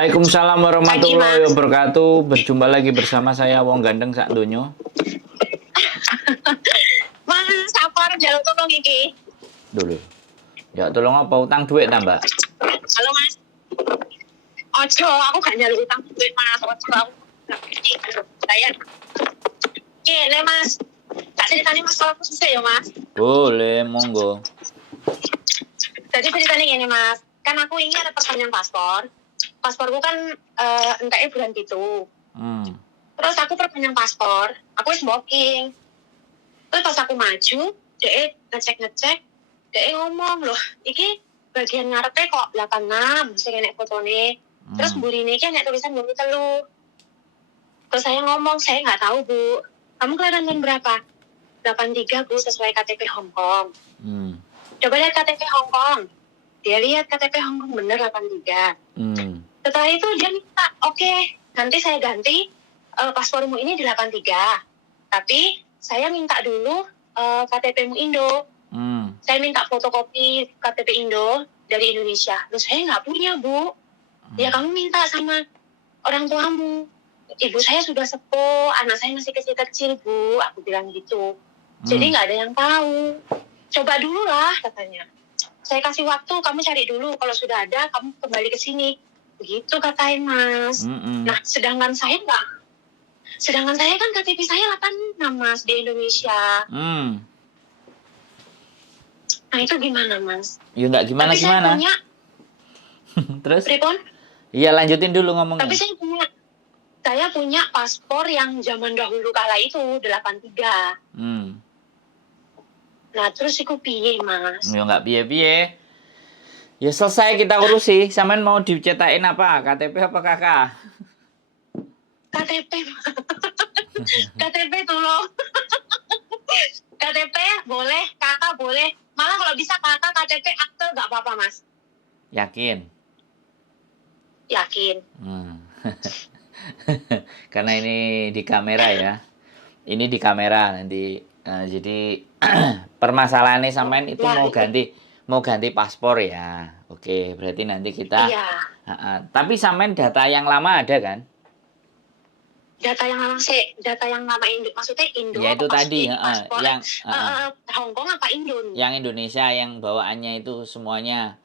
Waalaikumsalam Pagi, warahmatullahi Mas. wabarakatuh. Berjumpa lagi bersama saya Wong Gandeng sak donya. Mas, apa arep njaluk tolong iki? Dulu. Ya tolong apa utang duit ta, Mbak? Halo, Mas. Ojo, aku gak njaluk utang duit, Mas. Ojo, aku gak ngerti. Bayar. Kene, Mas. Tak ceritanya masalah aku susah ya, Mas. Boleh, monggo. Jadi ceritanya gini, Mas. Kan aku ini ada perpanjang paspor. Pasporku kan enteknya bulan gitu. Terus aku perpanjang paspor. Aku wis booking. Terus pas aku maju, dia ngecek. Dia ngomong, loh, iki bagian ngarepnya kok 86, sing enek fotone. Terus burine iki enek tulisan 23. Terus saya ngomong, saya nggak tahu, Bu. Kamu kelahiran tahun berapa? 83, Bu, sesuai KTP Hong Kong. Coba lihat KTP Hong Kong. Dia lihat KTP Hong Kong bener 83. Setelah itu dia minta, oke, nanti saya ganti paspormu ini di 83. Tapi saya minta dulu KTP-mu Indo. Saya minta fotokopi KTP Indo dari Indonesia. Terus saya nggak punya, Bu. Ya kamu minta sama orang tuamu. Ibu saya sudah sepuh, anak saya masih kecil-kecil, Bu. Aku bilang gitu. Jadi nggak ada yang tahu. Coba dulu lah, katanya. Saya kasih waktu, kamu cari dulu. Kalau sudah ada, kamu kembali ke sini. Begitu katain, Mas. Nah, sedangkan saya nggak. Sedangkan saya kan KTP saya 86, Mas, di Indonesia. Nah, itu gimana, Mas? Ya nggak gimana. Tapi saya punya. Terus? Pripon? Iya, lanjutin dulu ngomongnya. Tapi saya punya paspor yang zaman dahulu kala itu 83. Nah, terus iku piye, Mas? Ya nggak piye-piye. Ya selesai kita urusi. Sampean mau dicetakin apa? KTP apa KK? KTP. KTP tolong. KTP boleh, kakak boleh. Malah kalau bisa kakak KTP akte nggak apa-apa, Mas. Yakin? Yakin. Karena ini di kamera ya. Ini di kamera nanti. Jadi permasalahannya sampean itu mau ganti paspor ya. Oke, berarti nanti kita. Iya. Tapi sampean data yang lama ada kan? Data yang lama Indo, maksudnya Indo. Ya itu tadi, paspor, yang Hong Kong apa Indo? Yang Indonesia yang bawaannya itu semuanya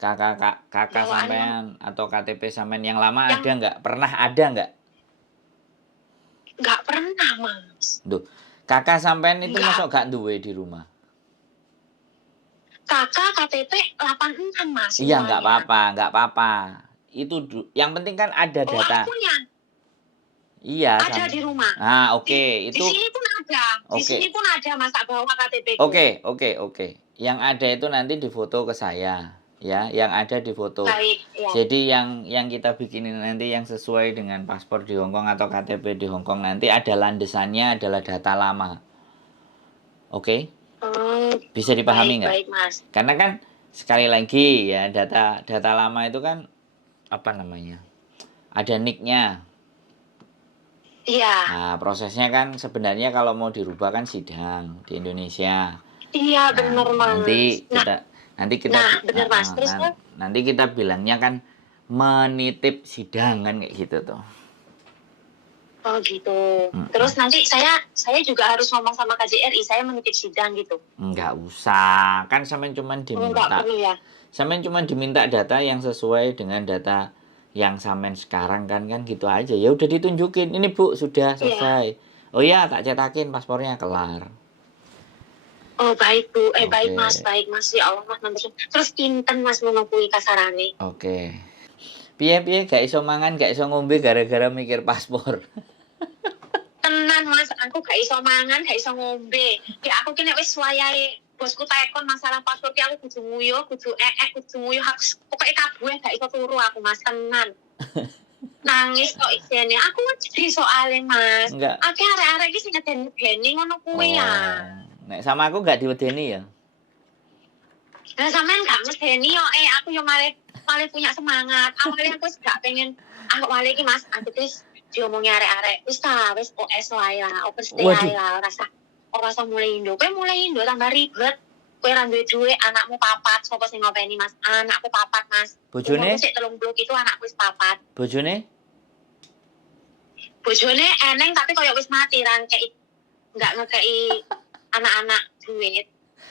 kakak sampean atau KTP sampean yang lama ada nggak? Pernah ada nggak? Nggak pernah, Mas. Duh, kakak sampean itu masuk gak duwe di rumah? Kakak KTP 86, Mas. Iya, nggak apa-apa. Itu yang penting kan ada data. Aku punya. Iya. Ada di rumah. Oke. Itu. Di sini pun ada. Di sini pun ada, Mas, tak bawa KTP. Oke. Yang ada itu nanti difoto ke saya. Ya, yang ada di foto. Baik, ya. Jadi yang kita bikinin nanti yang sesuai dengan paspor di Hong Kong atau KTP di Hong Kong nanti ada landasannya adalah data lama. Oke? Bisa dipahami nggak? Baik, Mas. Karena kan sekali lagi ya data lama itu kan apa namanya? Ada nick-nya. Iya. Nah, prosesnya kan sebenarnya kalau mau dirubah kan sidang di Indonesia. Iya, benar, Mas. Nanti kita benar, Mas. Terus nanti kita bilangnya kan menitip sidang kan kayak gitu tuh. Oh gitu. Terus nanti saya juga harus ngomong sama KJRI, saya menitip sidang gitu. Enggak usah, kan sampean cuma diminta. Enggak perlu ya. Sampean cuma diminta data yang sesuai dengan data yang sampean sekarang kan gitu aja. Ya udah ditunjukin, ini Bu sudah selesai. Iya. Oh iya, tak cetakin paspornya, kelar. Oh baik, Bu. Baik, Mas. Ya Allah, Mas. Terus pinten, Mas, menopui kasarane. Oke. Piye gak iso mangan, gak iso ngombe gara-gara mikir paspor. Tenan, Mas, aku gak iso mangan, gak iso ngombe. Ya aku kene wis wayahe bosku tekon masalah paspor ki aku kudu nguyuh, kudu pokoke kabeh gak iso turu aku, Mas, tenan. Nangis kok isine. Aku wedi soalnya, Mas. Akeh arek-arek iki sing ngeden-ngedeni ngono kuwi ya. Nek sama aku gak diwedeni ya. Lah sampean gak medeni yo, aku yo malah punya semangat. Awalnya aku gak pengen awalnya iki, Mas, aku wis diomongi arek-arek, wis OS wae lah, OS wae lah, ora usah mulai Indo. Kowe mulai Indo tambah ribet. kowe ra duwe duit, anakmu papat, sapa sing ngopeni Mas? Anakku papat, Mas. Bojone? Umurku sik 30 itu anakku wis papat. Bojone? Bojone eneng tapi koyo wis mati ra enggak ngekei anak-anak duit.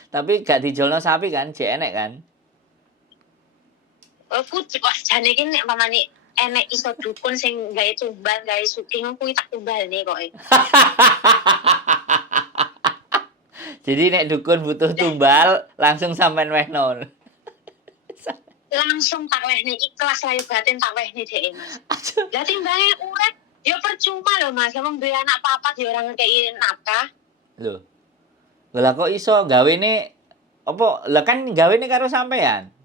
Tapi gak dijolno sapi kan, jek enek kan? Pucuk kok jane iki nek pamane enek iso dukun sing gawe tumbal, gawe syuting kuwi tak tumbalne kok. Jadi nek dukun butuh tumbal, langsung sampean wehno. Langsung tak wehne ikhlas lahir batin tak wehne dhek Mas. Lah timbange urip ya percuma lho Mas, wong duwe anak papat ya ora ngekei nafkah. Lho. Lah kok iso gawene apa? Lah kan gawene karo sampean.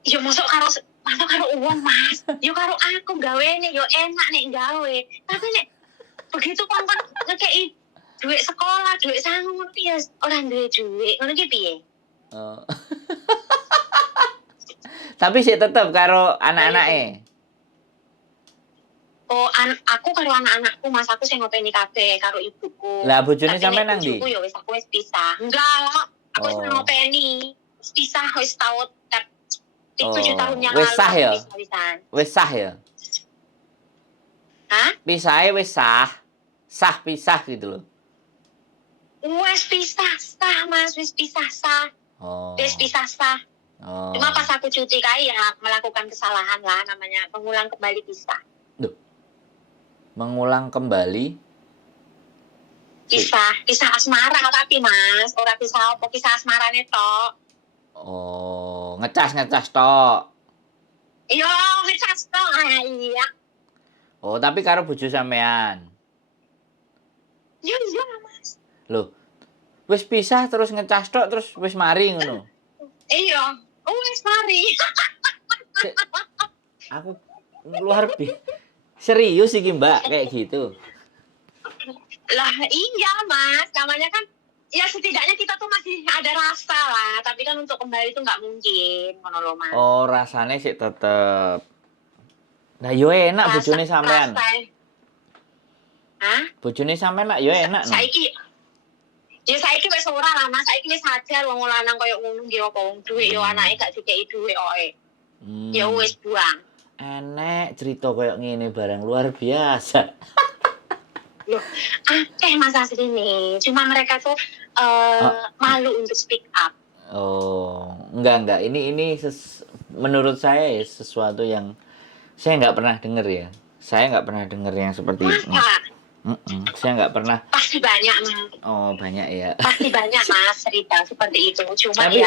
Ya masuk karo uang Mas. Ya karo aku gawene ya enak nek gawe. Tapi nek begitu kon ngekei duit sekolah, duit sangu ngono ya ora duwe duit. Ngono ki piye? Oh. Tapi sih tetep karo anak-anake. Oh, aku karo anak-anakku Mas, aku sing ngopeni kabeh karo ibuku. Lah bojone sampean nang ndi? Ibuku ya wis aku wis pisah. Enggak, aku wis Oh. ngopeni. Wis pisah wis tahun 7 tahun yang Wis lalu. sah ya? Pisahan. Wis sah ya? Hah? Pisahe wis sah. Sah pisah gitu loh. Wis pisah sah Mas, wis pisah sah. Oh. Wis pisah sah. Oh. Cuma pas aku cuti ya melakukan kesalahan lah, namanya mengulang kembali pisah. Duh. Mengulang kembali Kisah asmara tapi Mas, ora kisah apa kisah asmarane tok. Oh, ngecas tok. Iya, ngecas tok. Iya. Oh, tapi karo bojo sampean. Iya, Mas. Loh. Wis pisah terus ngecas tok terus wis mari ngono. Iya. Wis mari. Aku luar serius iki Mbak kayak gitu. Lah iya Mas, namanya kan ya setidaknya kita tuh masih ada rasa lah, tapi kan untuk kembali itu nggak mungkin, ngono lho Mas. Oh, rasane sih tetep. Nah, yo enak bojone sampean. Hah? Bojone sampean lah yo enak. Saiki wis ora lah Mas, saiki wis sadar wong lanang koyo ngono nggih apa wong duwe yo anake gak dikeki duwe oke. Ya wis buang. Enek cerita koyo ngene barang luar biasa. Loh, akeh Mas asli nih. Cuma mereka tuh malu untuk speak up. Oh, enggak. Ini menurut saya ya sesuatu yang saya nggak pernah dengar ya. Saya nggak pernah dengar yang seperti itu. Saya nggak pernah. Pasti banyak Mas. Oh, banyak ya. Pasti banyak Mas cerita seperti itu. Cuma Tapi,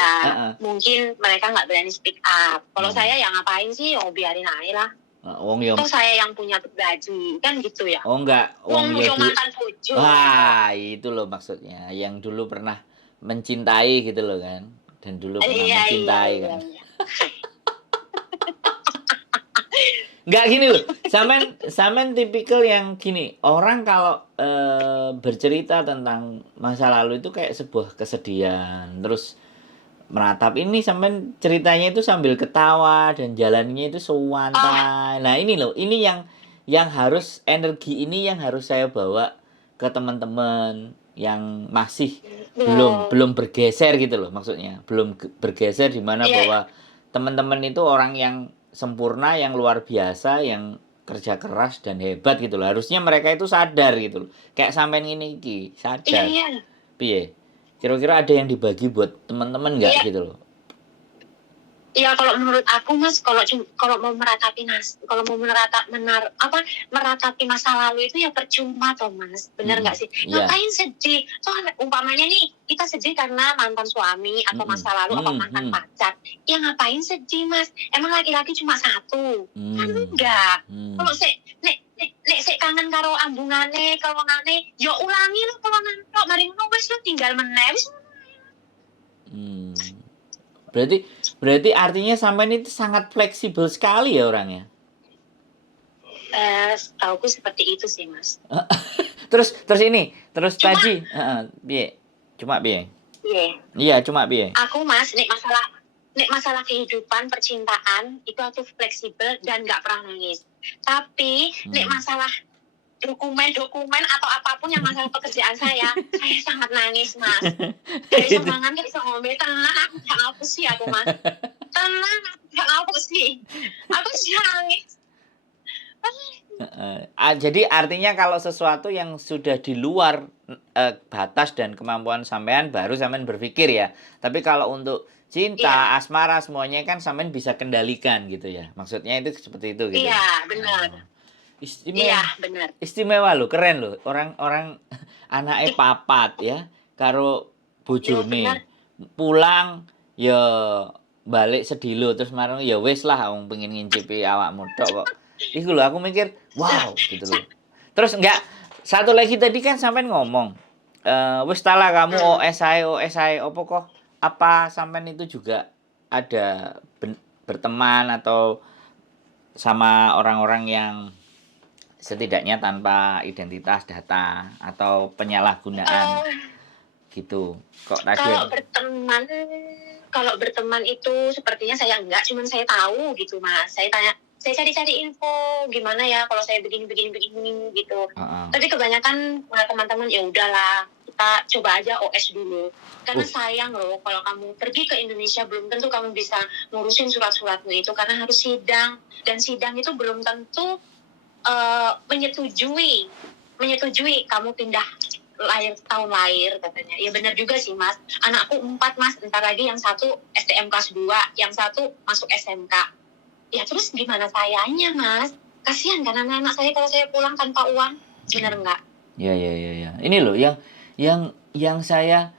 mungkin mereka nggak berani speak up. Kalau saya yang ngapain sih? Oh biarin aja lah. Wong yo. Toh saya yang punya pribadi kan gitu ya. Oh enggak, Wong yo mantan bojo. Wah, itu loh maksudnya. Yang dulu pernah mencintai gitu loh kan. Dan dulu pernah mencintai kan. Enggak gini loh. Sampean tipikal yang gini. Orang kalau bercerita tentang masa lalu itu kayak sebuah kesedihan. Terus meratap ini sampean ceritanya itu sambil ketawa dan jalannya itu santai. Nah, ini loh, ini yang harus energi ini yang harus saya bawa ke teman-teman yang masih belum bergeser gitu loh maksudnya. Belum bergeser di mana bahwa teman-teman itu orang yang sempurna, yang luar biasa, yang kerja keras dan hebat gitu loh. Harusnya mereka itu sadar gitu loh. Kayak sampean ini iki, sadar. Iya. Piye? Kira-kira ada yang dibagi buat teman-teman nggak gitu loh? Iya, kalau menurut aku Mas, kalau mau meratapi meratapi masa lalu itu ya percuma toh Mas, bener nggak sih? Ngapain sedih? Toh umpamanya nih kita sedih karena mantan suami atau masa lalu atau mantan pacar, ya ngapain sedih Mas? Emang laki-laki cuma satu? Kan enggak. Kalau nek sik kangen karo ambungane, kawangane, ya ulangi lho kawangan tok, mari ngono wis tinggal meneh wis. Berarti artinya sampean itu sangat fleksibel sekali ya orangnya. Tauku seperti itu sih Mas. terus tadi, piye? Cuma piye? Iya, cuma piye? Aku Mas, nek masalah kehidupan, percintaan itu aku fleksibel dan nggak pernah nangis. Tapi nek masalah dokumen atau apapun yang masalah pekerjaan saya sangat nangis, Mas. Gak bisa mangan, gak bisa ngombe, tenang aku gak ngapus sih aku, Mas. Tenang aku gak ngapus sih. Aku sih nangis. Jadi artinya kalau sesuatu yang sudah di luar batas dan kemampuan sampean baru sampean berpikir ya. Tapi kalau untuk cinta, asmara semuanya kan sampean bisa kendalikan gitu ya. Maksudnya itu seperti itu gitu. Iya, benar. Istimewa. Iya, benar. Istimewa lo, keren lo. Orang-orang anaknya papat ya, karo bojone. Pulang ya balik sedilo terus marang ya wis lah wong pengen ngincipi awakmu tok kok. Iku lho aku mikir, wow gitu loh. Terus enggak, satu lagi tadi kan sampean ngomong, wis tala kamu OS ae opo kok? Apa sampean itu juga ada berteman atau sama orang-orang yang setidaknya tanpa identitas data atau penyalahgunaan gitu. Kok tadi kalau berteman itu sepertinya saya enggak, cuman saya tahu gitu, Mas. Saya cari-cari info gimana ya kalau saya begini gitu. Tapi kebanyakan teman-teman ya udahlah, kita coba aja OS dulu. Karena sayang loh kalau kamu pergi ke Indonesia belum tentu kamu bisa ngurusin surat-suratmu itu karena harus sidang, dan sidang itu belum tentu menyetujui kamu pindah tahun lahir katanya. Ya benar juga sih, Mas. Anakku 4, Mas. Entar lagi yang satu STM kelas 2, yang satu masuk SMK. Ya terus gimana sayanya, Mas? Kasihan kan anak-anak saya kalau saya pulang tanpa uang. Benar enggak? Ya. Ini loh yang saya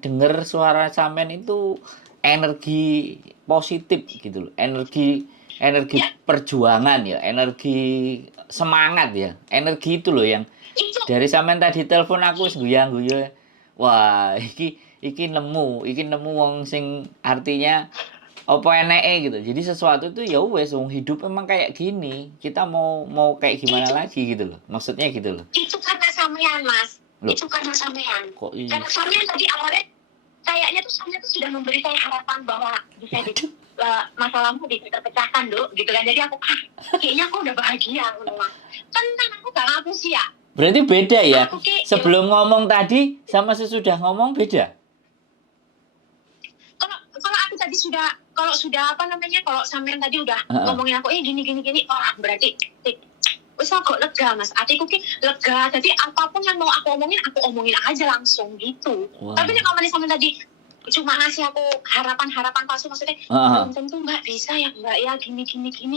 dengar suara sampean itu energi positif gitu loh. Energi perjuangan ya, energi semangat ya. Energi itu loh yang dari sampean tadi telepon aku guyang-guyu. Wah, iki nemu wong sing artinya apa eneke gitu. Jadi sesuatu itu ya wes wong hidup emang kayak gini. Kita mau kayak gimana lagi gitu loh. Maksudnya gitu loh. Itu karena sampean, Mas. Loh. Itu karena sampean. Karena sampean tadi awalnya kayaknya tuh sampean tuh sudah memberi saya harapan bahwa bisa masalahmu bisa terpecahkan, Dok, gitu kan. Jadi aku kayaknya aku udah bahagia, tenang aku gak ngapus ya. Berarti beda ya? Sebelum ngomong tadi sama sesudah ngomong beda? Kalau aku tadi kalau sampean tadi udah ngomongin aku gini, berarti wis kok lega, Mas. Atiku ki lega. Jadi apapun yang mau aku omongin aja langsung gitu. Wow. Tapi kalau sampean tadi cuma ngasih aku harapan palsu, maksudnya belum tentu Mbak bisa ya Mbak ya gini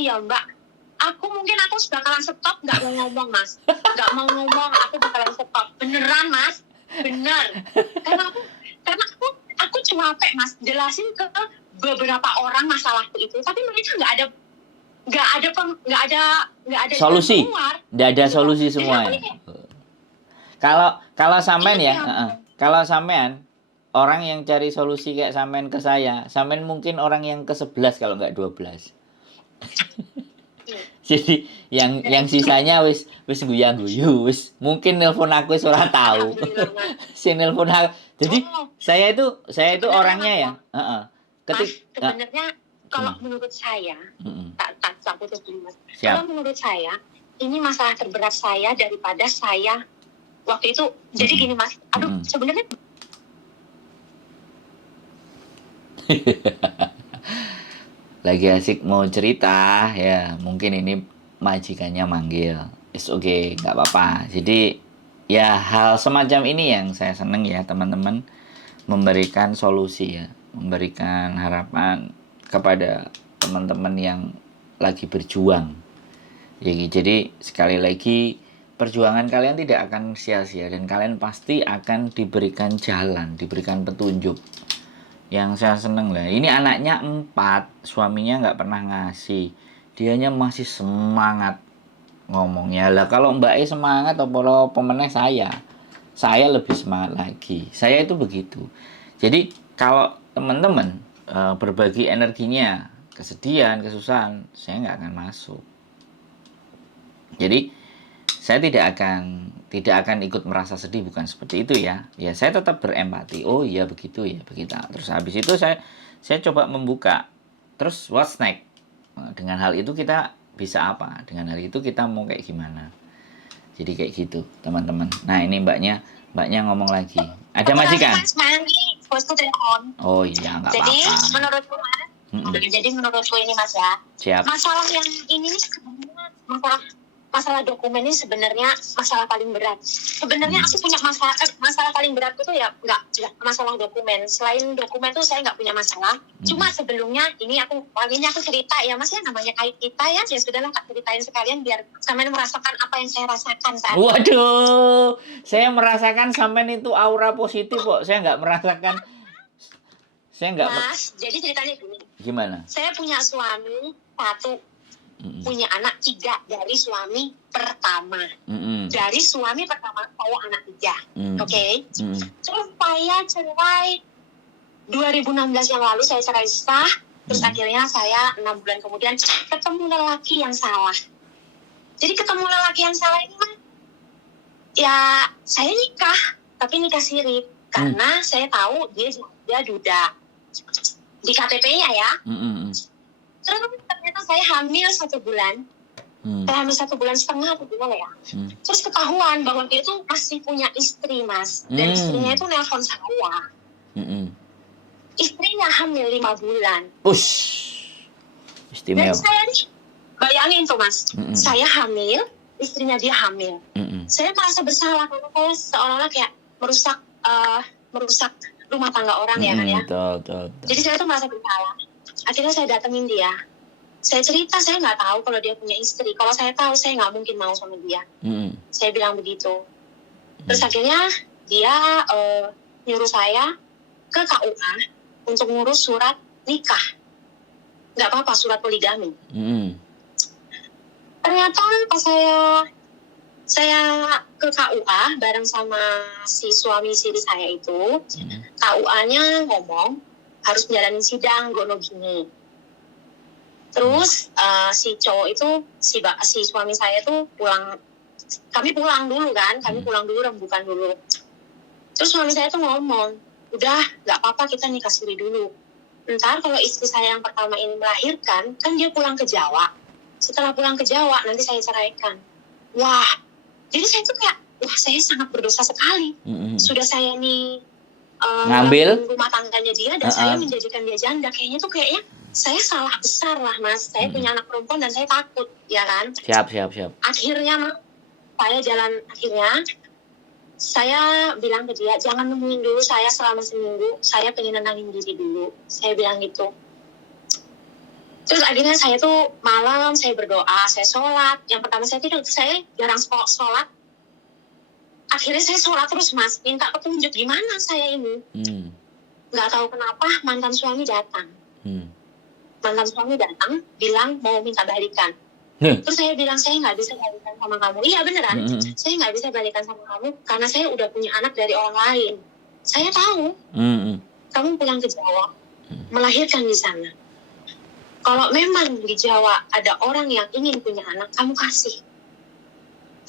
ya Mbak. Aku bakalan stop, nggak mau ngomong, Mas. Nggak mau ngomong, aku bakalan stop. Beneran, Mas. Bener. Karena aku capek, Mas, jelasin ke beberapa orang masalahku itu, tapi mereka nggak ada solusi. Nggak ada solusi semua ya. Kalau sampean ya, kalau sampean orang yang cari solusi kayak sampean ke saya, sampean mungkin orang yang ke-11 kalau nggak 12. Jadi yang sisanya wis guyu-guyu, wis mungkin nelpon aku wis ora tahu. Si nelpon aku. Jadi saya itu orangnya ya, sebenarnya kalau menurut saya, tak putus dulu, Mas. Kalau menurut saya, ini masalah terberat saya daripada saya waktu itu. Jadi gini, Mas. Sebenarnya lagi asik mau cerita ya, mungkin ini majikannya manggil. It's okay, nggak apa-apa. Jadi ya hal semacam ini yang saya seneng ya, teman-teman, memberikan solusi ya, memberikan harapan kepada teman-teman yang lagi berjuang ya. Jadi sekali lagi, perjuangan kalian tidak akan sia-sia dan kalian pasti akan diberikan jalan, diberikan petunjuk. Yang saya seneng lah, ini anaknya 4, suaminya nggak pernah ngasih, dianya masih semangat ngomongnya. Lah kalau Mbak E semangat apa pemenang saya lebih semangat lagi. Saya itu begitu. Jadi kalau teman-teman berbagi energinya, kesedihan, kesusahan, saya nggak akan masuk. Jadi saya tidak akan ikut merasa sedih, bukan seperti itu ya. Ya saya tetap berempati. Oh iya begitu ya, begitu. Terus habis itu saya coba membuka. Terus what's next? Dengan hal itu kita bisa apa? Dengan hal itu kita mau kayak gimana? Jadi kayak gitu, teman-teman. Nah, ini mbaknya ngomong lagi. Ada majikan? Mas, bosku telepon. Oh iya, nggak Jadi apa-apa. menurutku Mas, jadi menurutku ini Mas ya. Siap. Masalah yang ini nih sebenarnya masalah dokumen ini sebenarnya masalah paling berat. Sebenarnya aku punya masalah paling beratku tuh ya nggak masalah dokumen. Selain dokumen tuh saya nggak punya masalah. Cuma sebelumnya ini aku cerita ya Mas ya, namanya kait kita ya sudahlah tak ceritain sekalian biar sampean merasakan apa yang saya rasakan saat ini. Waduh, saya merasakan sampean itu aura positif kok. Saya nggak merasakan. Mas, jadi ceritanya gini. Gimana? Saya punya suami satu, punya anak 3 dari suami pertama. Dari suami pertama saya anak 3. Oke. Terus saya cerai 2016 yang lalu, saya cerai sah. Terus akhirnya saya 6 bulan kemudian ketemu lelaki yang salah. Jadi ketemu lelaki yang salah ini mah ya saya nikah, tapi nikah siri karena saya tahu dia duda di KTP-nya ya. Terus ternyata saya hamil 1 bulan. Saya hamil 1 bulan setengah atau gimana ya. Terus ketahuan bahwa dia tuh masih punya istri Mas. Dan istrinya itu nelpon saya. Istrinya hamil 5 bulan. Istimewa. Dan saya nih, bayangin tuh Mas. Saya hamil, istrinya dia hamil. Saya merasa bersalah karena saya seolah-olah kayak merusak rumah tangga orang ya kan ya. Betul. Jadi saya tuh merasa bersalah. Akhirnya saya datengin dia. Saya cerita, saya nggak tahu kalau dia punya istri. Kalau saya tahu, saya nggak mungkin mau sama dia. Saya bilang begitu. Terus akhirnya dia nyuruh saya ke KUA untuk ngurus surat nikah. Nggak apa-apa, surat poligami. Ternyata pas saya ke KUA bareng sama si suami istri saya itu, KUA-nya ngomong harus menjalani sidang gono gini. Terus si cowok itu, si suami saya itu kami pulang dulu rembukan dulu. Terus suami saya tuh ngomong, udah nggak apa-apa kita nikah siri dulu. Ntar kalau istri saya yang pertama ini melahirkan, kan dia pulang ke Jawa. Setelah pulang ke Jawa, nanti saya ceraikan. Wah, jadi saya tuh kayak, wah saya sangat berdosa sekali. Sudah saya nih ngambil rumah tangganya dia dan saya menjadikan dia janda. Kayaknya saya salah besar lah Mas. Saya punya anak perempuan dan saya takut, ya kan? Siap. Akhirnya saya bilang ke dia, jangan nemuin dulu saya selama seminggu. Saya pengen nenangin diri dulu. Saya bilang gitu. Terus akhirnya saya tuh malam, saya berdoa, saya sholat. Yang pertama saya jarang sholat. Akhirnya saya sholat terus Mas, minta petunjuk gimana saya ini. Nggak tahu kenapa mantan suami datang. Mantan suami datang, bilang mau minta balikan. Terus saya bilang, saya nggak bisa balikan sama kamu. Iya beneran, saya nggak bisa balikan sama kamu karena saya udah punya anak dari orang lain. Saya tahu, kamu pulang ke Jawa, melahirkan di sana. Kalau memang di Jawa ada orang yang ingin punya anak, kamu kasih.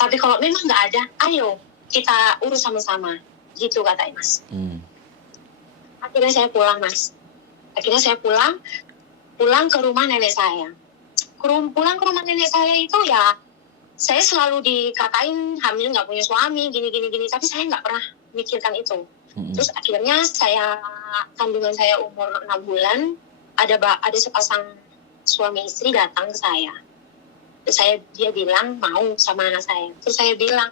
Tapi kalau memang nggak ada, ayo kita urus sama-sama. Gitu kata Mas. Akhirnya saya pulang Mas. Akhirnya saya pulang ke rumah nenek saya. Pulang ke rumah nenek saya itu ya, saya selalu dikatain hamil nggak punya suami, gini. Tapi saya nggak pernah mikirkan itu. Terus akhirnya kandungan saya umur 6 bulan, ada sepasang suami istri datang ke saya. Terus dia bilang mau sama anak saya. Terus saya bilang,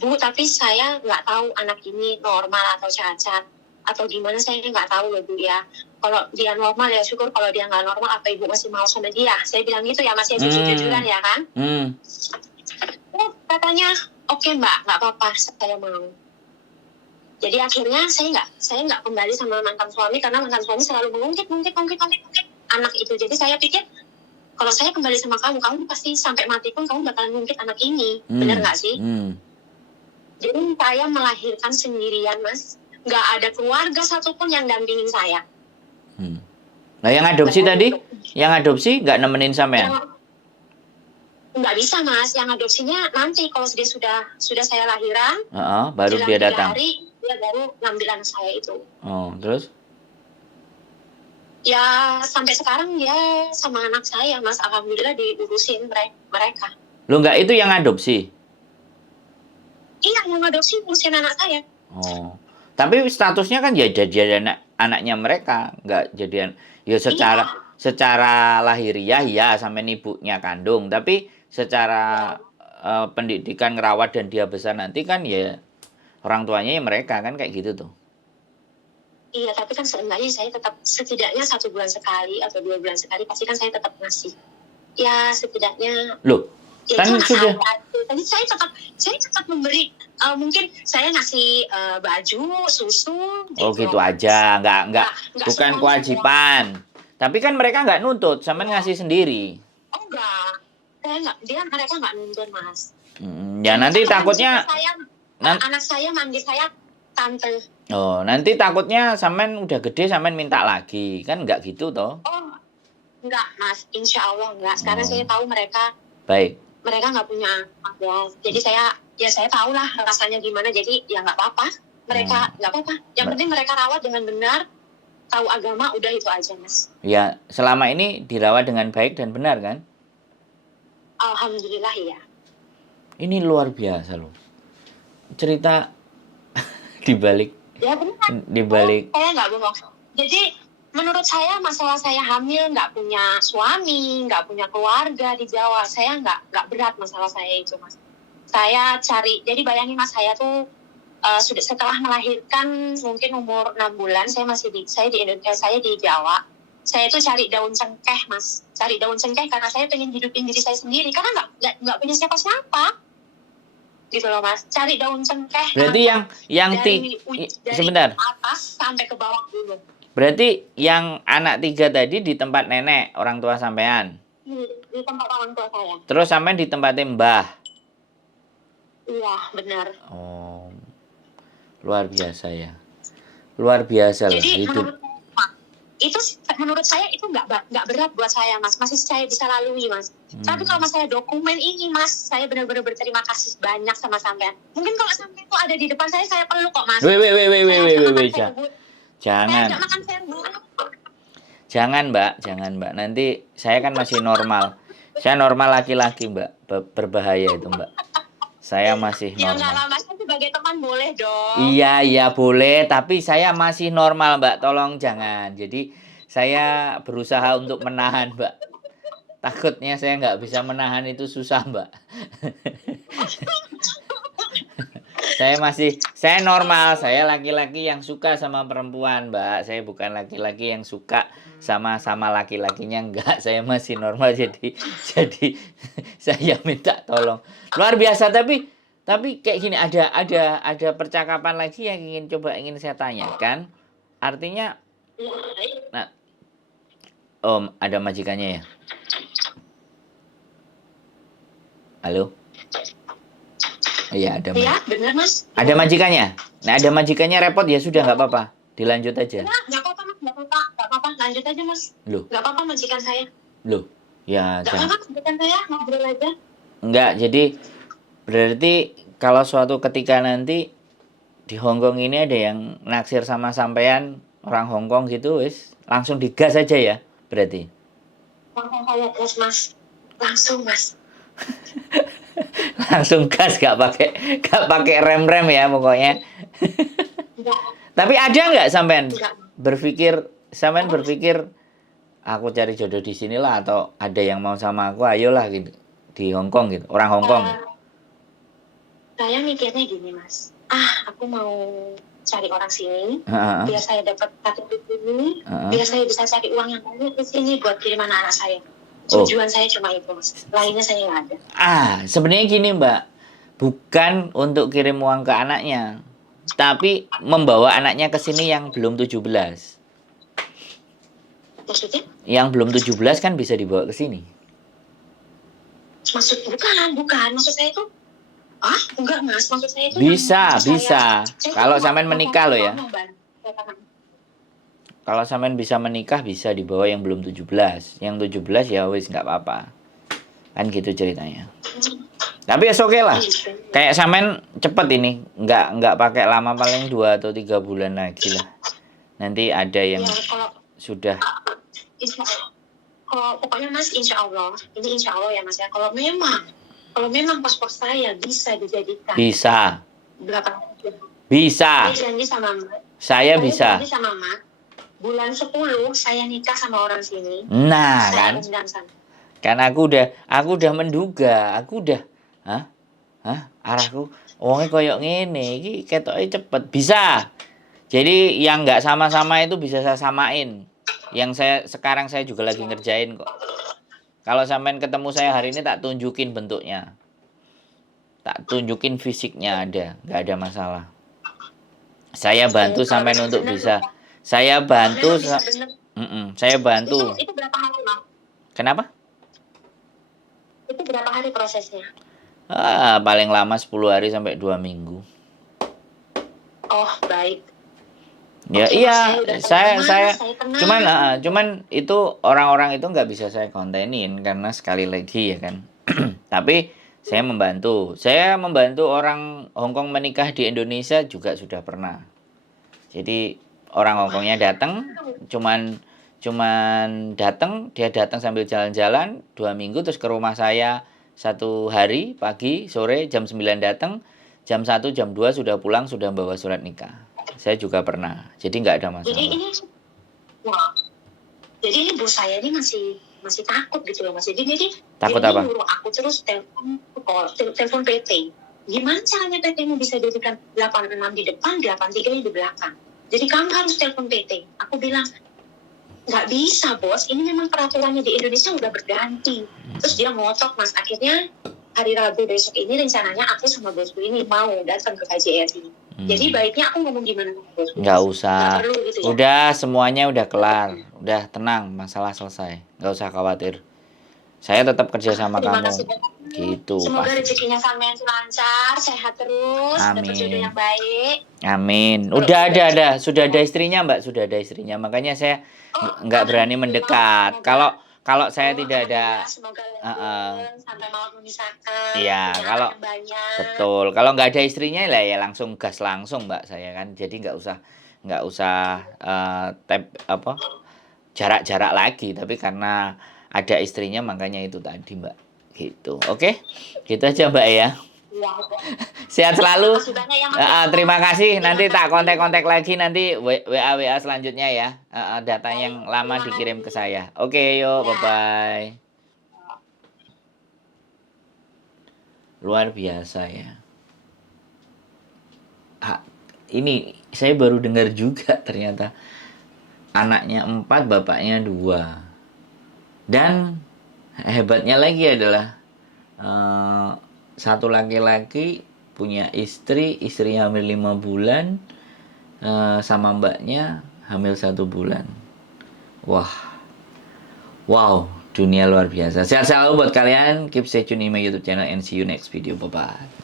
Bu, tapi saya nggak tahu anak ini normal atau cacat atau gimana, saya nggak tahu loh Bu ya. Kalau dia normal ya syukur, kalau dia nggak normal apa Ibu masih mau sama dia? Saya bilang gitu ya Mas, ya jujur-jujuran ya kan. Katanya oke Mbak, nggak apa-apa, saya mau. Jadi akhirnya saya nggak kembali sama mantan suami karena mantan suami selalu mengungkit anak itu. Jadi saya pikir kalau saya kembali sama kamu pasti sampai mati pun kamu bakalan ngungkit anak ini, benar nggak sih? Jadi saya melahirkan sendirian Mas, nggak ada keluarga satupun yang dampingin saya. Nah yang adopsi tadi, yang adopsi nggak nemenin sampean? Nggak bisa Mas, yang adopsinya nanti kalau dia sudah saya lahiran, baru dia datang. Hari, dia baru ngambil anak saya itu. Terus? Ya sampai sekarang dia sama anak saya Mas, alhamdulillah diurusin mereka. Lo nggak itu yang adopsi? Iya, yang ngadopsi ngurusin anak saya. Oh. Tapi statusnya kan ya jadi anaknya mereka, nggak jadian ya Iya, secara lahiriah ya sampai ibunya kandung, tapi secara pendidikan ngerawat dan dia besar nanti kan ya orang tuanya ya mereka kan kayak gitu tuh. iya, tapi kan seenggaknya saya tetap setidaknya 1 bulan sekali atau 2 bulan sekali pasti kan saya tetap ngasih. Ya setidaknya Loh, ya kan itu sudah. tadi saya tetap memberi mungkin saya ngasih baju, susu Oh gitu gitu loh, Mas. aja, Nggak bukan semuanya kewajiban. Tapi kan mereka nggak nuntut, sampean doang. ngasih sendiri. Oh enggak, saya enggak, mereka enggak nuntun, Mas. Ya Dan nanti mereka bahkan takutnya saya, nan anak saya manggil saya tante. oh, nanti takutnya sampean udah gede sampean minta lagi. Kan nggak gitu toh. Oh enggak, Mas, insya Allah enggak. Sekarang saya Oh, tahu mereka baik. nggak punya anak ya. Jadi saya tahu lah rasanya gimana. Jadi ya nggak apa-apa. Mereka Oh. nggak apa-apa. Yang penting mereka rawat dengan benar, tahu agama, udah itu aja, Mas. Ya, selama ini dirawat dengan baik dan benar kan? Alhamdulillah ya. Ini luar biasa loh. Cerita Ya benar. di balik Saya nggak bohong. Jadi menurut saya masalah saya hamil, nggak punya suami, nggak punya keluarga di Jawa, saya nggak berat masalah saya itu, Mas. Saya cari, jadi bayangin, Mas, saya tuh sudah setelah melahirkan mungkin umur 6 bulan, saya di Indonesia, saya di Jawa. Saya itu cari daun cengkeh, Mas. Cari daun cengkeh karena saya pengen hidupin diri saya sendiri, karena nggak punya siapa-siapa. Gitu loh, Mas. Cari daun cengkeh. berarti dari sebentar. atas sampai ke bawah dulu. Berarti yang anak 3 tadi di tempat nenek orang tua sampean. Di tempat orang tua saya. Terus sampean di tempatnya mbah. Iya, benar. Oh, luar biasa ya. Luar biasa loh Jadi hidup. menurut saya itu nggak berat buat saya, Mas. Masih saya bisa lalui, Mas. Tapi kalau masalah dokumen ini, Mas, saya benar-benar berterima kasih banyak sama sampean. Mungkin kalau sampean itu ada di depan saya peluk kok, Mas. Jangan. Saya makan verbut. Jangan, Mbak. Jangan, Mbak. Nanti saya kan masih normal. Saya normal laki-laki, Mbak. Berbahaya itu, Mbak. Saya masih Ya nggak lah, normal. Mas, kan sebagai teman boleh dong. Iya, boleh. Tapi saya masih normal, Mbak. Tolong jangan. Jadi, saya berusaha untuk menahan, Mbak. Takutnya saya nggak bisa menahan itu susah, Mbak. Saya normal. Saya laki-laki yang suka sama perempuan, Mbak. Saya bukan laki-laki yang suka sama laki-lakinya, enggak. Saya masih normal, jadi saya minta tolong. Luar biasa, tapi kayak gini, ada percakapan lagi yang ingin saya tanyakan. Artinya, nah, Om, ada majikannya ya? Halo? Iya, Iya, benar, Mas. ada majikannya. Nah, ada majikannya repot ya sudah nggak apa-apa. Dilanjut aja. Nggak apa-apa, Mas. Nggak apa-apa. Lanjut aja, Mas. Loh, Nggak apa-apa majikan saya. ya Nggak jangan. apa-apa majikan saya, ngobrol aja. Enggak, jadi berarti kalau suatu ketika nanti di Hongkong ini ada yang naksir sama sampean orang Hongkong gitu, wis langsung digas aja ya, berarti. Langsung saya gas, Mas. Langsung, Mas. Langsung gas, gak pakai rem ya pokoknya. Enggak. Tapi ada nggak sampean Enggak. berpikir aku cari jodoh di sinilah, atau ada yang mau sama aku, ayolah gitu di Hongkong gitu, orang Hongkong. Saya mikirnya gini, Mas. Aku mau cari orang sini, Heeh. biar saya dapat KTP ini, biar saya bisa cari uang yang banyak di sini buat kiriman anak saya. Tujuan saya cuma itu, Mas. Lainnya saya nggak ada. Sebenarnya gini, Mbak, bukan untuk kirim uang ke anaknya, tapi membawa anaknya ke sini yang belum 17. Maksudnya? Yang belum 17 kan bisa dibawa ke sini. Bukan. Maksud saya itu, enggak, Mas. Maksud saya itu Bisa. saya Kalau sampean mau menikah loh ya. membantu. Kalau sampean bisa menikah, bisa dibawa yang belum 17. Yang 17 ya wis nggak apa-apa. Kan gitu ceritanya. Tapi ya oke lah. Kayak sampean cepet ini, nggak pakai lama, paling 2 atau 3 bulan lagi lah. Nanti ada yang sudah. Kalau pokoknya, Mas, insya Allah ya, Mas ya. Kalau memang paspor saya bisa dijadikan. Bisa. 8 Bisa. Saya janji sama Mama. Saya bisa. Janji sama Mama. Bulan 10 saya nikah sama orang sini. Nah, Saya kan. undang sana. Kan aku udah menduga, hah? Arahku wonge koyok ngene iki ketoke cepet. Bisa. Jadi yang nggak sama-sama itu bisa saya samain. Yang sekarang saya juga lagi ngerjain kok. Kalau sampean ketemu saya hari ini tak tunjukin bentuknya. Tak tunjukin fisiknya ada, nggak ada masalah. Saya bantu sampean untuk bisa. Saya bantu saya bantu. Itu berapa hari, Bang? Kenapa? Itu berapa hari prosesnya? Paling lama 10 hari sampai 2 minggu. Oh, baik. Ya Oke, iya, saya tenang. cuman itu orang-orang itu nggak bisa saya kontenin karena sekali lagi ya kan. Tapi saya membantu orang Hongkong menikah di Indonesia juga sudah pernah. Jadi orang Hongkongnya datang, cuman dia datang sambil jalan-jalan 2 minggu terus ke rumah saya 1 hari pagi sore jam 9 datang, jam 1 jam 2 sudah pulang sudah bawa surat nikah. Saya juga pernah, jadi nggak ada masalah. Jadi ini bos saya ini masih takut gitu loh Mas. Jadi takut dia apa? nyuruh aku terus telepon PT. Gimana caranya PT mu bisa jadikan 86 di depan, 83 di belakang? Jadi kamu harus telepon PT. Aku bilang nggak bisa bos, ini memang peraturannya di Indonesia udah berganti. Terus dia ngotot Mas. Akhirnya hari Rabu besok ini rencananya aku sama bosku ini mau datang ke KJRI. Jadi baiknya aku ngomong gimana sama bosku? Nggak usah. Nggak perlu gitu ya? Udah semuanya udah kelar. Udah tenang, masalah selesai. Nggak usah khawatir. Saya tetap kerja sama kamu. Gitu. Semoga rezekinya sampean lancar, sehat terus, dapat jodoh yang baik. Amin. Udah ada. Sudah ada istrinya, Mbak. Sudah ada istrinya. Makanya saya nggak berani mendekat. Kalau saya tidak ada, sampai mau memisahkan. Iya, kalau betul. Kalau nggak ada istrinya lah ya langsung gas langsung Mbak saya kan. Jadi nggak usah jarak-jarak lagi. Tapi karena ada istrinya makanya itu tadi Mbak. Gitu. Oke, gitu aja Mbak ya. Sehat selalu. Terima kasih. Nanti tak kontak lagi nanti WA selanjutnya ya. Data yang lama dikirim ke saya. Oke, yuk, bye-bye. Luar biasa ya. Ini saya baru dengar juga ternyata anaknya 4, bapaknya 2. Dan hebatnya lagi adalah satu laki-laki punya istri hamil 5 bulan, sama mbaknya hamil 1 bulan. Wow, dunia luar biasa. Sehat selalu buat kalian. Keep stay tune in my YouTube channel and see you next video. Bye bye.